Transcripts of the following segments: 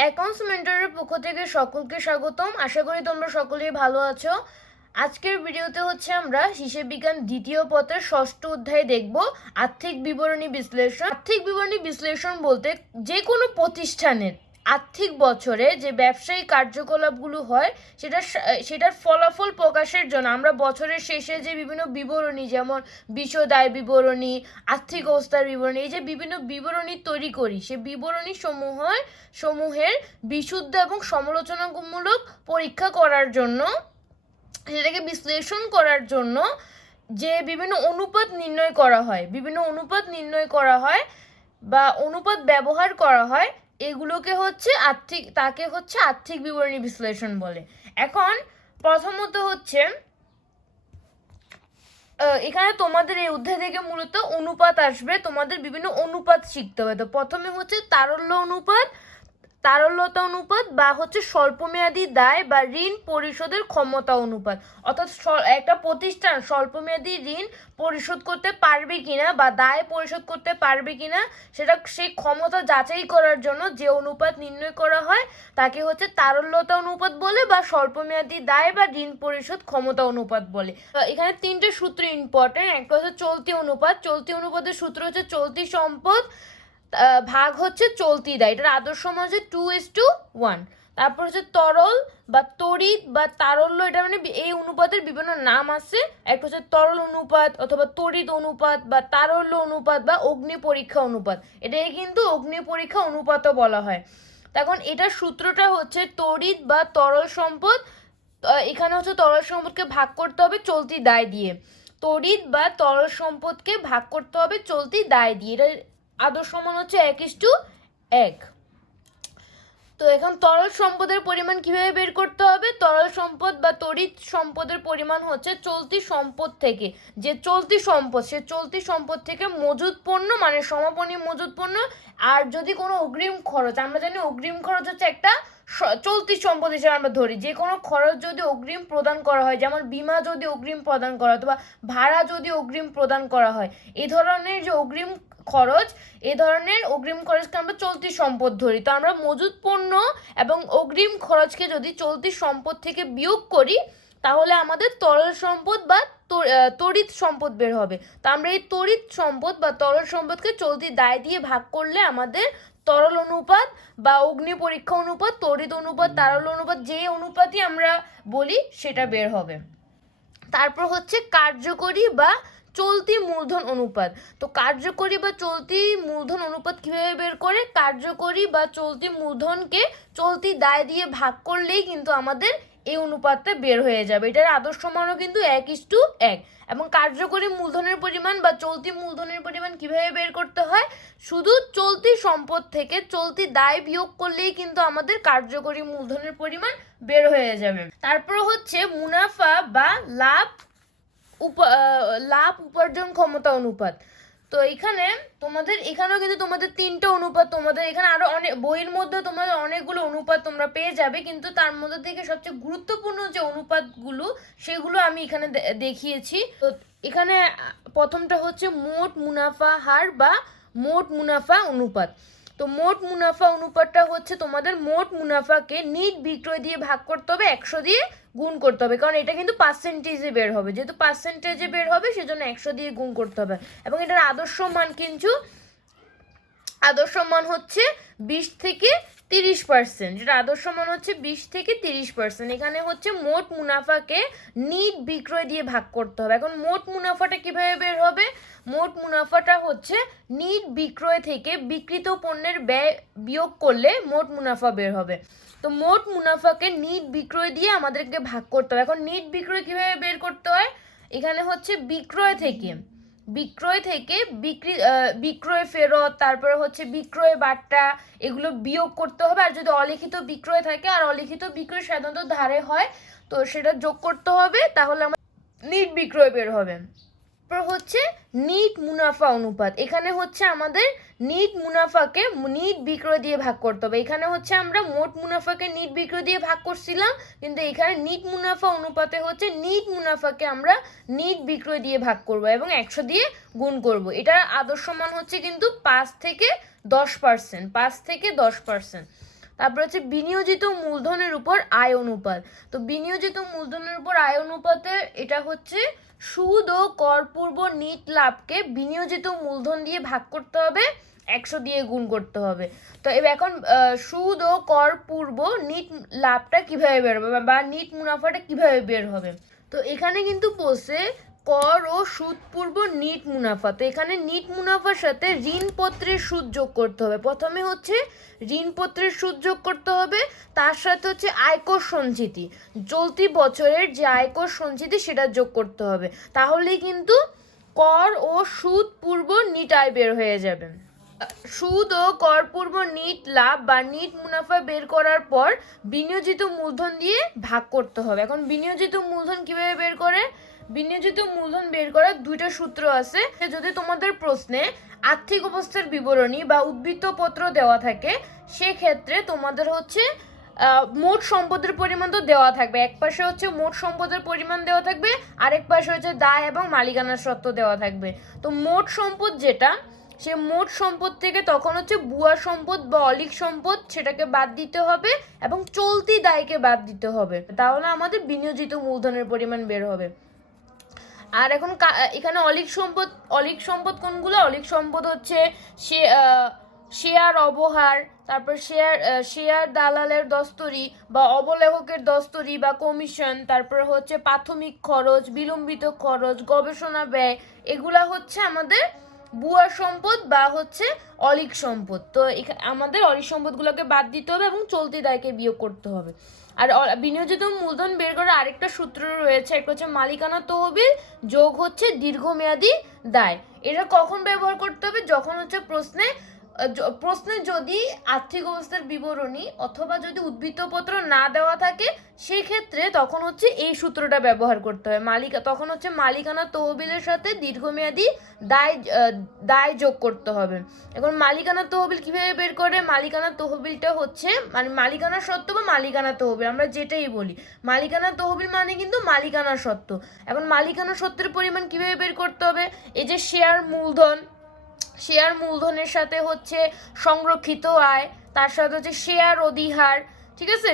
Accounts মেন্টরের পক্ষ থেকে সকলকে স্বাগতম। আশা করি তোমরা সকলেই ভালো আছো। আজকের ভিডিওতে আমরা হিসেব বিজ্ঞান দ্বিতীয় পত্রের ষষ্ঠ অধ্যায় দেখব, আর্থিক বিবরণী বিশ্লেষণ। আর্থিক বিবরণী বিশ্লেষণ বলতে যে কোনো প্রতিষ্ঠানের আর্থিক বছরে যে ব্যবসায়িক কার্যকলাপগুলো হয় সেটার ফলাফল প্রকাশের জন্য আমরা বছরের শেষে যে বিভিন্ন বিবরণী, যেমন বিশদ আয় বিবরণী, আর্থিক অবস্থার বিবরণী, এই যে বিভিন্ন বিবরণী তৈরি করি, সেই বিবরণী সমূহের বিশুদ্ধ এবং সমালোচনামূলক পরীক্ষা করার জন্য, সেটাকে বিশ্লেষণ করার জন্য যে বিভিন্ন অনুপাত নির্ণয় করা হয় বা অনুপাত ব্যবহার করা হয়, এগুলোকে আর্থিক বিবরণী বিশ্লেষণ বলে। এখন প্রথমত এখানে তোমাদের এই অধ্যায় থেকে মূলত অনুপাত আসবে, তোমাদের বিভিন্ন অনুপাত শিখতে হবে। তো প্রথমে তারল্যতা অনুপাত বা স্বল্পমেয়াদী দায় বা ঋণ পরিশোধের ক্ষমতা অনুপাত। অর্থাৎ একটা প্রতিষ্ঠান স্বল্পমেয়াদী ঋণ পরিশোধ করতে পারবে কিনা বা দায় পরিশোধ করতে পারবে কিনা সেই ক্ষমতা যাচাই করার জন্য যে অনুপাত নির্ণয় করা হয় তাকে তারল্যতা অনুপাত বলে বা স্বল্পমেয়াদী দায় বা ঋণ পরিশোধ ক্ষমতা অনুপাত বলে। এখানে তিনটে সূত্র ইম্পর্টেন্ট। একটা চলতি অনুপাত। চলতি অনুপাতের সূত্র চলতি সম্পদ ভাগ চলতি দায়। এটার আদর্শ মান 2:1। তারপর তরল বা তড়িৎ বা তারল্য, এটা এই অনুপাতের বিভিন্ন নাম আছে। একটা তরল অনুপাত অথবা তড়িৎ অনুপাত বা তারল্য অনুপাত বা অগ্নি পরীক্ষা অনুপাত। এটাকে কিন্তু অগ্নি পরীক্ষা অনুপাতও বলা হয়। তখন এটার সূত্রটা তড়িৎ বা তরল সম্পদ, এখানে তরল সম্পদকে ভাগ করতে হবে চলতি দায় দিয়ে। তড়িৎ বা তরল সম্পদকে ভাগ করতে হবে চলতি দায় দিয়ে। এটা আদর্শ মান 1:1। তো এখন তরল সম্পদের পরিমাণ কিভাবে বের করতে হবে? তরল সম্পদ বা তড়িৎ সম্পদের পরিমাণ চলতি সম্পদ থেকে, যে চলতি সম্পদ, সে চলতি সম্পদ থেকে মজুদ পণ্য মানে সমাপনী মজুদ পণ্য, আর যদি কোনো অগ্রিম খরচ, আমরা জানি অগ্রিম খরচ একটা চলতি সম্পদ হিসেবে আমরা ধরি। যে কোনো খরচ যদি অগ্রিম প্রদান করা হয়, যেমন বীমা যদি অগ্রিম প্রদান করা হয় অথবা ভাড়া যদি অগ্রিম প্রদান করা হয়, এই ধরনের যে অগ্রিম খরচ, এই ধরনের অগ্রিম খরচকে আমরা চলতি সম্পদ ধরি। তো আমরা মজুদ পণ্য এবং অগ্রিম খরচকে যদি চলতি সম্পদ থেকে বিয়োগ করি, তাহলে আমাদের তরল সম্পদ বা তড়িৎ সম্পদ বের হবে। তো আমরা এই তড়িৎ সম্পদ বা তরল সম্পদকে চলতি দায় দিয়ে ভাগ করলে আমাদের তরল অনুপাত বা অগ্নি পরীক্ষা অনুপাত, তড়িৎ অনুপাত, তারল অনুপাত, যে অনুপাতই আমরা বলি সেটা বের হবে। তারপর কার্যকরী বা চলতি মূলধন অনুপাত। তো কার্যকরী বা চলতি মূলধন অনুপাত কিভাবে বের করে? কার্যকরী বা চলতি মূলধনকে চলতি দায় দিয়ে ভাগ করলেই কিন্তু আমাদের এই অনুপাতটা বের হয়ে যাবে। এটার আদর্শ মানও কিন্তু 1:1। এবং কার্যকরী মূলধনের পরিমাণ বা চলতি মূলধনের পরিমাণ কিভাবে বের করতে হয়? শুধু চলতি সম্পদ থেকে চলতি দায় বিয়োগ করলেই কিন্তু আমাদের কার্যকরী মূলধনের পরিমাণ বের হয়ে যাবে। তারপর মুনাফা বা লাভ উপার্জন ক্ষমতা অনুপাত। তো এখানেও কিন্তু তোমাদের তিনটা অনুপাত, তোমাদের এখানে আরো অনেক বইয়ের মধ্যে তোমাদের অনেকগুলো অনুপাত তোমরা পেয়ে যাবে, কিন্তু তার মধ্যে থেকে সবচেয়ে গুরুত্বপূর্ণ যে অনুপাতগুলো সেগুলো আমি এখানে দেখিয়েছি। তো এখানে প্রথমটা মোট মুনাফা হার বা মোট মুনাফা অনুপাত। তো মোট মুনাফা অনুপাতটা তোমাদের মোট মুনাফাকে নিট বিক্রয় দিয়ে ভাগ করতে হবে, 100 দিয়ে গুণ করতে হবে, কারণ এটা কিন্তু পার্সেন্টেজে বের হবে। যেহেতু পার্সেন্টেজে বের হবে সেজন্য 100 দিয়ে গুণ করতে হবে। এবং এটার আদর্শ মান 20 থেকে 30%। যেটা আদর্শ মান 20 থেকে 30%। এখানে মোট মুনাফাকে নিট বিক্রয় দিয়ে ভাগ করতে হবে। এখন মোট মুনাফাটা কিভাবে বের হবে? মোট মুনাফাটা নিট বিক্রয় থেকে বিক্রিত পণ্যের ব্যয় বিয়োগ করলে মোট মুনাফা বের হবে। তো মোট মুনাফাকে নিট বিক্রয় দিয়ে আমাদেরকে ভাগ করতে হবে। এখন নিট বিক্রয় কিভাবে বের করতে হয়? এখানে বিক্রয় থেকে বিক্রয় ফেরত, তারপরে বিক্রয় বাট্টা, এগুলো বিয়োগ করতে হবে। আর যদি অলিখিত বিক্রয় থাকে, আর অলিখিত বিক্রয় সাধারণত ধারে হয়, তো সেটা যোগ করতে হবে, তাহলে আমার নিট বিক্রয় বের হবে। তারপর নিট মুনাফা অনুপাত। এখানে আমাদের নিট মুনাফাকে নিট বিক্রয় দিয়ে ভাগ করতে হবে। এখানে আমরা মোট মুনাফাকে নিট বিক্রয় দিয়ে ভাগ করছিলাম, কিন্তু এখানে নিট মুনাফা অনুপাতে নিট মুনাফাকে আমরা নিট বিক্রয় দিয়ে ভাগ করব এবং 100 দিয়ে গুণ করব। এটার আদর্শ মান কিন্তু 5 থেকে 10%। তারপর হচ্ছে বিনিয়োজিত মূলধনের উপর আয় অনুপাত। তো বিনিয়োজিত মূলধনের উপর আয় অনুপাতে এটা হচ্ছে সুদ ও কর পূর্ব নিট লাভকে বিনিয়োজিত মূলধন দিয়ে ভাগ করতে হবে, 100 দিয়ে গুণ করতে হবে। তো এবার এখন সুদ ও কর পূর্ব নিট লাভটা কিভাবে বের হবে বা নিট মুনাফাটা কিভাবে বের হবে। তো এখানে কিন্তু বলছে কর ও সুদ পূর্ব নিট মুনাফা। তো এখানে নিট মুনাফার সাথে ঋণপত্রের সুদ যোগ করতে হবে। প্রথমে হচ্ছে ঋণপত্রের সুদ যোগ করতে হবে, তার সাথে হচ্ছে আয়কর সঞ্চিতি, চলতি বছরের যে আয়কর সঞ্চিতি সেটা যোগ করতে হবে। তাহলেই কিন্তু কর ও সুদ পূর্ব নিট আয় বের হয়ে যাবে। সুদ ও কর পূর্ব নিট লাভ বা নিট মুনাফা বের করার পর বিনিয়োজিত মূলধন দিয়ে ভাগ করতে হবে। এখন বিনিয়োজিত মূলধন কিভাবে বের করে? বিনিয়োজিত মূলধন বের করার দুইটা সূত্র আছে। যদি তোমাদের প্রশ্নে আর্থিক অবস্থার বিবরণী বা উদ্বৃত্তপত্র দেওয়া থাকে, সেক্ষেত্রে তোমাদের হচ্ছে মোট সম্পদের পরিমাণ তো দেওয়া থাকবে, এক পাশে হচ্ছে মোট সম্পদের পরিমাণ দেওয়া থাকবে, আরেক পাশে হচ্ছে দায় এবং মালিকানার সত্ত্ব দেওয়া থাকবে। তো মোট সম্পদ যেটা, সে মোট সম্পদ থেকে তখন হচ্ছে ভুয়া সম্পদ বা অলিক সম্পদ সেটাকে বাদ দিতে হবে এবং চলতি দায়কে বাদ দিতে হবে, তাহলে আমাদের বিনিয়োজিত মূলধনের পরিমাণ বের হবে। আর এখন এখানে অলিক সম্পদ কোনগুলো? অলিক সম্পদ হচ্ছে শেয়ার অবহার, তারপর শেয়ার দালালের দস্তরি বা অবলেখকের দস্তরি বা কমিশন, তারপর হচ্ছে প্রাথমিক খরচ, বিলম্বিত খরচ, গবেষণা ব্যয়, এগুলা হচ্ছে আমাদের ভুয়া সম্পদ বা হচ্ছে অলিক সম্পদ। তো আমাদের অলিক সম্পদগুলোকে বাদ দিতে হবে এবং চলতি দায়কে বিয়োগ করতে হবে। আর বিনিয়োজিত মূলধন বের করার আরেকটা সূত্র রয়েছে, একটা হচ্ছে মালিকানা তহবিল যোগ হচ্ছে দীর্ঘমেয়াদী দায়। এটা কখন ব্যবহার করতে হবে? যখন হচ্ছে প্রশ্নে যদি আর্থিক অবস্থার বিবরণী অথবা যদি উদ্বৃত্তপত্র না দেওয়া থাকে, সেক্ষেত্রে তখন হচ্ছে এই সূত্রটা ব্যবহার করতে হবে। তখন হচ্ছে মালিকানা তহবিলের সাথে দীর্ঘমেয়াদী দায় যোগ করতে হবে। এখন মালিকানা তহবিল কিভাবে বের করে? মালিকানা তহবিলটা হচ্ছে মানে মালিকানা সত্ত্ব বা মালিকানা তহবিল, আমরা যেটাই বলি, মালিকানা তহবিল মানে কিন্তু মালিকানা সত্ত্ব। এখন মালিকানা সত্ত্বের পরিমাণ কিভাবে বের করতে হবে? এই যে শেয়ার মূলধনের সাথে হচ্ছে সংরক্ষিত আয়, তার সাথে হচ্ছে শেয়ার অধিহার, ঠিক আছে,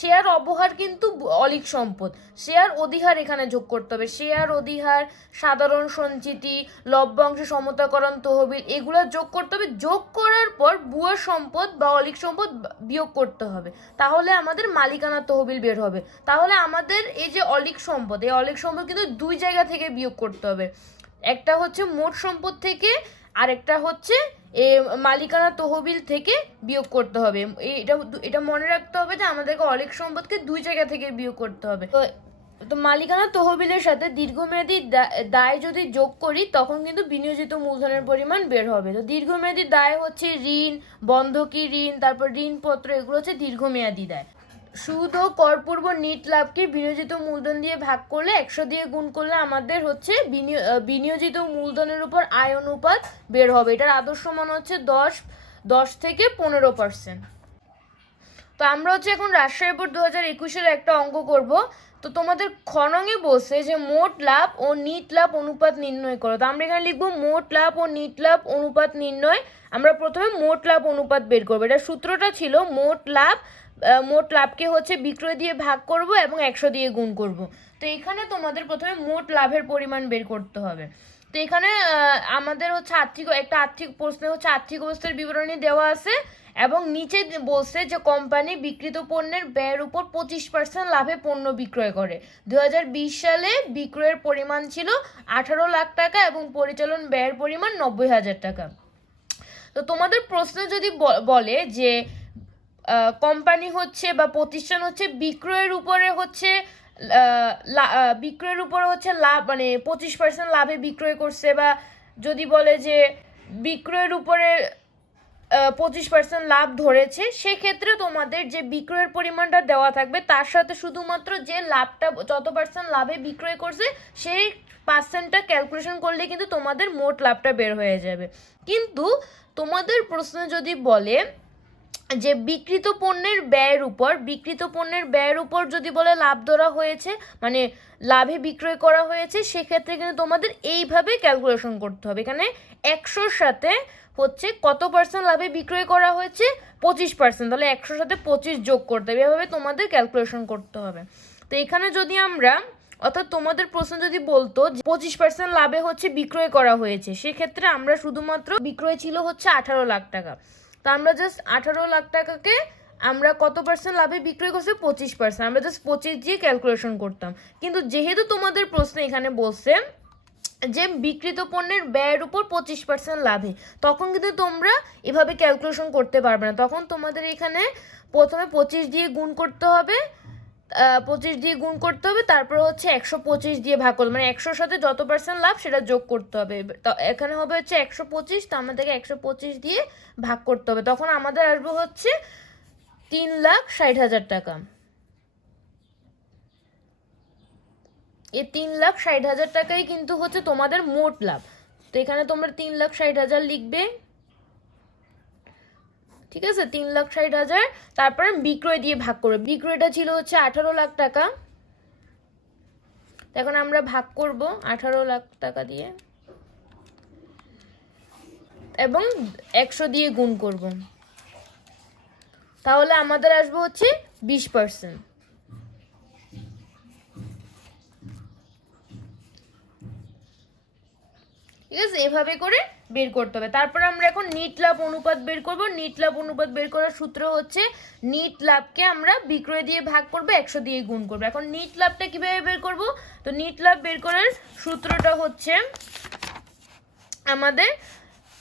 শেয়ার অবহার কিন্তু অলিক সম্পদ, শেয়ার অধিহার এখানে যোগ করতে হবে। শেয়ার অধিহার, সাধারণ সঞ্চিতি, লভ্যাংশ সমতাকরণ তহবিল, এগুলো যোগ করতে হবে। যোগ করার পর ভুয়া সম্পদ বা অলিক সম্পদ বিয়োগ করতে হবে, তাহলে আমাদের মালিকানা তহবিল বের হবে। তাহলে আমাদের এই যে অলিক সম্পদ, এই অলিক সম্পদ কিন্তু দুই জায়গা থেকে বিয়োগ করতে হবে, একটা হচ্ছে মোট সম্পদ থেকে, আরেকটা হচ্ছে মালিকানা তহবিল থেকে বিয়োগ করতে হবে। এটা মনে রাখতে হবে যে আমাদেরকে অলিক সম্পদকে দুই জায়গা থেকে বিয়োগ করতে হবে। তো মালিকানা তহবিলের সাথে দীর্ঘমেয়াদী দায় যদি যোগ করি, তখন কিন্তু বিনিয়োজিত মূলধনের পরিমাণ বের হবে। তো দীর্ঘমেয়াদী দায় হচ্ছে ঋণ, বন্ধকি ঋণ, তারপর ঋণপত্র, এগুলো হচ্ছে দীর্ঘমেয়াদী দায়। সুদ ও কর পূর্ব নিট লাভকে বিনিয়োজিত মূলধন দিয়ে ভাগ করলে, 100 দিয়ে গুণ করলে আমাদের হচ্ছে বিনিয়োজিত মূলধনের উপর আয় অনুপাত বের হবে। এটার আদর্শ মান হচ্ছে 10 থেকে 15%। তো আমরা হচ্ছে এখন রাজশাহী বোর্ড 2021-এর একটা অঙ্ক করব। তো তোমাদের খনঙে বলছে যে মোট লাভ ও নিট লাভ অনুপাত নির্ণয় করো। তো আমরা এখানে লিখবো মোট লাভ ও নিট লাভ অনুপাত নির্ণয়। আমরা প্রথমে মোট লাভ অনুপাত বের করবো। এটা সূত্রটা ছিল মোট লাভকে হচ্ছে বিক্রয় দিয়ে ভাগ করব এবং 100 দিয়ে গুণ করব। তো এখানে তোমাদের প্রথমে মোট লাভের পরিমাণ বের করতে হবে। তো এখানে আমাদের হচ্ছে আর্থিক প্রশ্নে হচ্ছে আর্থিক অবস্থার বিবরণী দেওয়া আছে এবং নিচে বলছে যে কোম্পানি বিক্রিত পণ্যের ব্যয়ের উপর 25% লাভে পণ্য বিক্রয় করে। 2020 সালে বিক্রয়ের পরিমাণ ছিল 18 লাখ টাকা এবং পরিচালন ব্যয়ের পরিমাণ 90,000 টাকা। তো তোমাদের প্রশ্নে যদি বলে যে কোম্পানি হচ্ছে বা প্রতিষ্ঠান হচ্ছে বিক্রয়ের উপরে হচ্ছে লাভ মানে 25% লাভে বিক্রয় করছে, বা যদি বলে যে বিক্রয়ের উপরে 25% লাভ ধরেছে, সেক্ষেত্রে তোমাদের যে বিক্রয়ের পরিমাণটা দেওয়া থাকবে তার সাথে শুধুমাত্র যে লাভটা যত পার্সেন্ট লাভে বিক্রয় করছে সেই পার্সেন্টটা ক্যালকুলেশন করলে কিন্তু তোমাদের মোট লাভটা বের হয়ে যাবে। কিন্তু তোমাদের প্রশ্ন যদি বলে যে বিক্রিত পণ্যের ব্যয়ের উপর যদি বলে লাভ ধরা হয়েছে, মানে লাভে বিক্রয় করা হয়েছে, সেক্ষেত্রে কিন্তু তোমাদের এইভাবে ক্যালকুলেশন করতে হবে। এখানে 100-র সাথে হচ্ছে কত পার্সেন্ট লাভে বিক্রয় করা হয়েছে, 25%। তাহলে 100 সাথে 25 যোগ করতে হবে, এভাবে তোমাদের ক্যালকুলেশন করতে হবে। তো এখানে যদি আমরা, অর্থাৎ তোমাদের প্রশ্ন যদি বলতো 25% লাভে হচ্ছে বিক্রয় করা হয়েছে, সেক্ষেত্রে আমরা শুধুমাত্র বিক্রয় ছিল হচ্ছে 18 লাখ টাকা। তো আমরা জাস্ট 18 লাখ টাকাকে আমরা কত পার্সেন্ট লাভে বিক্রয় করছি, 25%, আমরা জাস্ট 25 দিয়ে ক্যালকুলেশন করতাম। কিন্তু যেহেতু তোমাদের প্রশ্ন এখানে বলছে যে বিক্রিত পণ্যের ব্যয়ের উপর 25% লাভে, তখন কিন্তু তোমরা এভাবে ক্যালকুলেশন করতে পারবে না। তখন তোমাদের এখানে প্রথমে 25 দিয়ে গুণ করতে হবে, 25 দিয়ে গুণ করতে হবে, তারপর হচ্ছে 125 দিয়ে ভাগ করতে, মানে 100 সাথে যত পার্সেন্ট লাভ সেটা যোগ করতে হবে। তো এখানে হবে হচ্ছে 125, তো আমাদেরকে 125 দিয়ে ভাগ করতে হবে, তখন আমাদের আসবে হচ্ছে 3,60,000 টাকা। এই 3,60,000 টাকাই কিন্তু হচ্ছে তোমাদের মোট লাভ। তো এখানে তোমরা 3,60,000 লিখবে, ঠিক আছে, 3,60,000, তারপরে বিক্রয় দিয়ে ভাগ করবে। বিক্রয়টা ছিল হচ্ছে 18 লাখ টাকা, এখন আমরা ভাগ করব 18 লাখ টাকা দিয়ে এবং 100 দিয়ে গুণ করব, তাহলে আমাদের আসবে হচ্ছে 20%। ঠিক আছে, এভাবে করে বের করতে হবে। তারপর আমরা এখন নিট লাভ অনুপাত বের করব। নিট লাভ অনুপাত বের করার সূত্র হচ্ছে নিট লাভকে আমরা বিক্রয় দিয়ে ভাগ করব, 100 দিয়ে গুণ করব। এখন নিট লাভটা কিভাবে বের করব, তো নিট লাভ বের করার সূত্রটা হচ্ছে আমাদের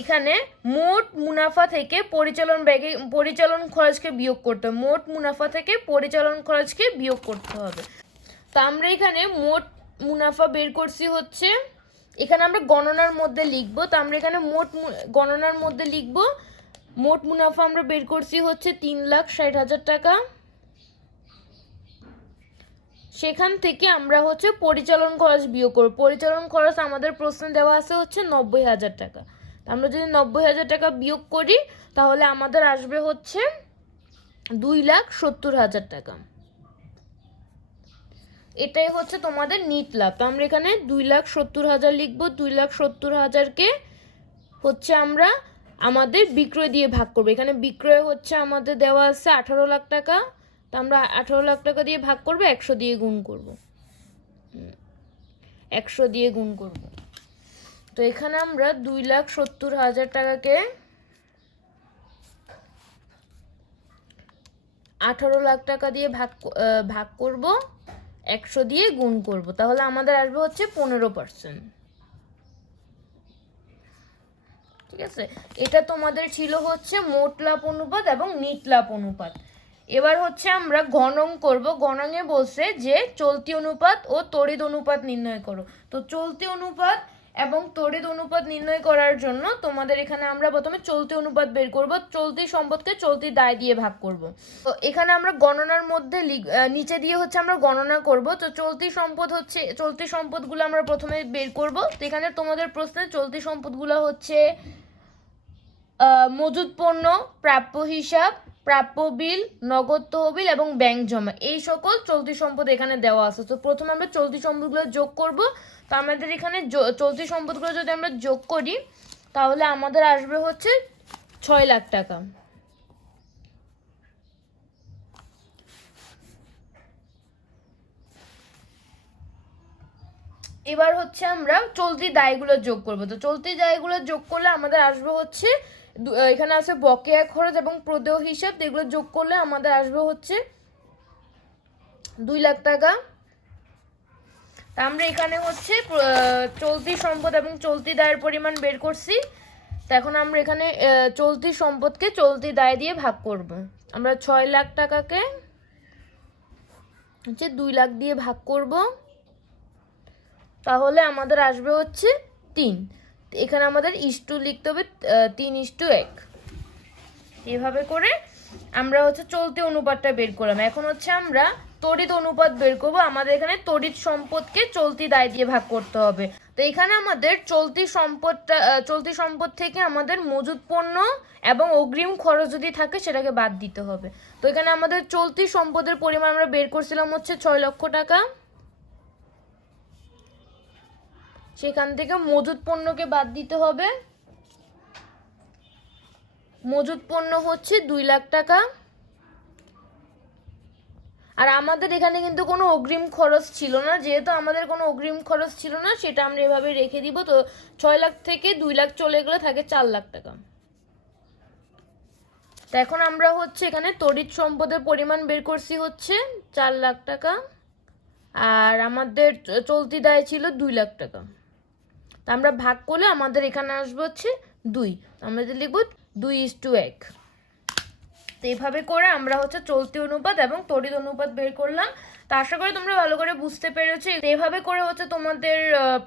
এখানে মোট মুনাফা থেকে পরিচালন খরচকে বিয়োগ করতে হবে। মোট মুনাফা থেকে পরিচালন খরচকে বিয়োগ করতে হবে। তো আমরা এখানে মোট মুনাফা বের করছি হচ্ছে, এখানে আমরা গণনার মধ্যে লিখবো, তো আমরা এখানে গণনার মধ্যে লিখবো মোট মুনাফা আমরা বের করছি হচ্ছে 3,60,000 টাকা। সেখান থেকে আমরা হচ্ছে পরিচালন খরচ বিয়োগ করব। পরিচালন খরচ আমাদের প্রশ্নে দেওয়া আছে হচ্ছে 90,000 টাকা। আমরা যদি 90,000 টাকা বিয়োগ করি তাহলে আমাদের আসবে হচ্ছে 2,70,000 টাকা। এটাই হচ্ছে তোমাদের নিট লাভ। তো আমরা এখানে 2,70,000 লিখবো। 2,70,000কে হচ্ছে আমরা আমাদের বিক্রয় দিয়ে ভাগ করবো। এখানে বিক্রয় হচ্ছে আমাদের দেওয়া আছে 18 লাখ টাকা, তো আমরা 18 লাখ টাকা দিয়ে ভাগ করবো, 100 দিয়ে গুণ করব, 100 দিয়ে গুণ করব। তো এখানে আমরা 2,70,000 টাকাকে 18 লাখ টাকা দিয়ে ভাগ করব, 100 দিয়ে গুণ করব, তাহলে আমাদের আসবে হচ্ছে 15%। ঠিক আছে, এটা তোমাদের ছিল হচ্ছে মোট লাভ অনুপাত এবং নিট লাভ অনুপাত। এবার হচ্ছে আমরা গণং করব। গণঙে বলছে যে চলতি অনুপাত ও তড়িৎ অনুপাত নির্ণয় করো। তো চলতি অনুপাত এবং তড়িৎ অনুপাত নির্ণয় করার জন্য তোমাদের এখানে আমরা প্রথমে চলতি অনুপাত বের করব। চলতি সম্পদকে চলতি দায় দিয়ে ভাগ করব। তো এখানে আমরা গণনার মধ্যে নিচে দিয়ে হচ্ছে আমরা গণনা করব। তো চলতি সম্পদগুলো আমরা প্রথমে বের করব। তো এখানে তোমাদের প্রশ্নে চলতি সম্পদগুলো হচ্ছে মজুদ পণ্য, প্রাপ্য হিসাব, প্রাপ্য বিল, নগদ তহবিল এবং ব্যাংক জমা, এই সকল চলতি সম্পদ এখানে দেওয়া আছে। তো প্রথমে আমরা চলতি সম্পদগুলো যোগ করব। তো আমাদের এখানে চলতি সম্পদগুলো যদি আমরা যোগ করি তাহলে আমাদের আসবে হচ্ছে 6 লাখ টাকা। এবার হচ্ছে আমরা চলতি দায়গুলো যোগ করব। তো চলতি দায়গুলো যোগ করলে আমাদের আসবে হচ্ছে, এখানে আছে বকেয়া খরচ এবং প্রদেয় হিসাব, এগুলো যোগ করলে আমাদের আসবে হচ্ছে 2 লাখ টাকা। আমরা এখানে হচ্ছে চলতি সম্পদ এবং চলতি দায়ের পরিমাণ বের করছি। তো এখন আমরা এখানে চলতি সম্পদকে চলতি দায় দিয়ে ভাগ করব। আমরা 6 লাখ টাকাকে হচ্ছে 2 লাখ দিয়ে ভাগ করব, তাহলে আমাদের আসবে হচ্ছে 3। এখানে আমাদের ইস্টু লিখতে হবে 3:1। এভাবে করে আমরা হচ্ছে চলতি অনুপাতটা বের করলাম। এখন হচ্ছে আমরা তড়িৎ অনুপাত বের করব। আমাদের এখানে তড়িৎ সম্পদকে চলতি দায় দিয়ে ভাগ করতে হবে। তো এখানে আমাদের চলতি সম্পদ থেকে আমাদের মজুদ পণ্য এবং অগ্রিম খরচ যদি থাকে সেটাকে বাদ দিতে হবে। তো এখানে আমাদের চলতি সম্পদের পরিমাণ আমরা বের করছিলাম হচ্ছে 6 লক্ষ টাকা। সেখান থেকে মজুদ পণ্যকে বাদ দিতে হবে, মজুত পণ্য হচ্ছে 2 লাখ টাকা। আর আমাদের এখানে কিন্তু কোনো অগ্রিম খরচ ছিল না, যেহেতু আমাদের কোনো অগ্রিম খরচ ছিল না সেটা আমরা এভাবে রেখে দিব। তো 6 লাখ থেকে 2 লাখ চলে গেলে থাকে 4 লাখ টাকা। তো এখন আমরা হচ্ছে এখানে তড়িৎ সম্পদের পরিমাণ বের করছি হচ্ছে 4 লাখ টাকা, আর আমাদের চলতি দায় ছিল 2 লাখ টাকা। তা আমরা ভাগ করলে আমাদের এখানে আসবে হচ্ছে 2। আমরা যদি লিখব 2:1। তো এইভাবে করে আমরা হচ্ছে চলতি অনুপাত এবং তড়িৎ অনুপাত বের করলাম। তো আশা করি তোমরা ভালো করে বুঝতে পেরেছো। এইভাবে করে হচ্ছে তোমাদের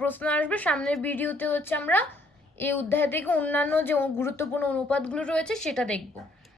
প্রশ্ন আসবে সামনের ভিডিওতে। হচ্ছে আমরা এই অধ্যায় থেকে অন্যান্য যে গুরুত্বপূর্ণ অনুপাতগুলো রয়েছে সেটা দেখব।